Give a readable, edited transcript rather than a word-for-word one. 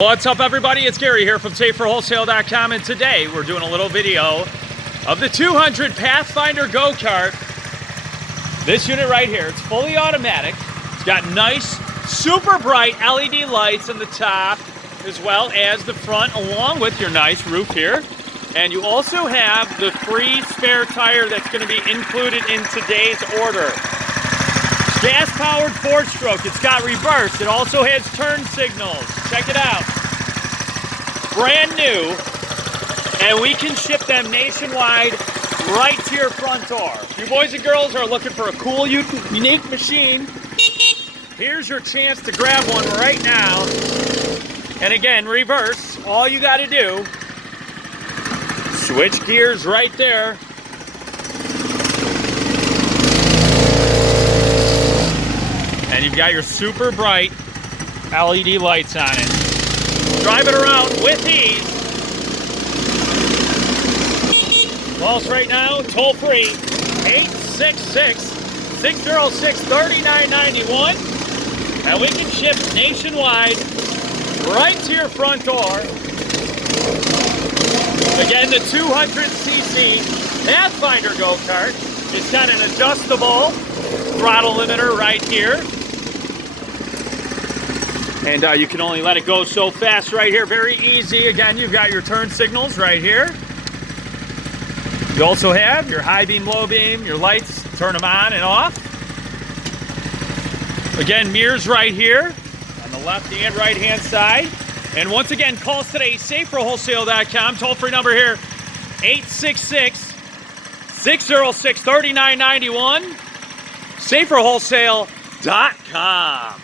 What's up, everybody? It's Gary here from SaferWholesale.com, and today we're doing a little video of the 200 Pathfinder go-kart. This unit right here, it's fully automatic. It's got nice, super bright LED lights on the top, as well as the front, along with your nice roof here. And you also have the free spare tire that's going to be included in today's order. Gas-powered 4-stroke. It's got reverse. It also has turn signals. Check it out. Brand new. And we can ship them nationwide right to your front door. If you boys and girls are looking for a cool, unique machine, here's your chance to grab one right now. And again, reverse. All you got to do, switch gears right there. And you've got your super bright LED lights on it. Drive it around with ease. Call us right now, toll free, 866-606-3991. And we can ship nationwide right to your front door. Again, the 200cc Pathfinder go-kart. It's got an adjustable throttle limiter right here. And you can only let it go so fast right here. Very easy. Again, you've got your turn signals right here. You also have your high beam, low beam, your lights, turn them on and off. Again, mirrors right here on the left and right hand side. And once again, call us today, SaferWholesale.com. Toll-free number here, 866-606-3991. SaferWholesale.com.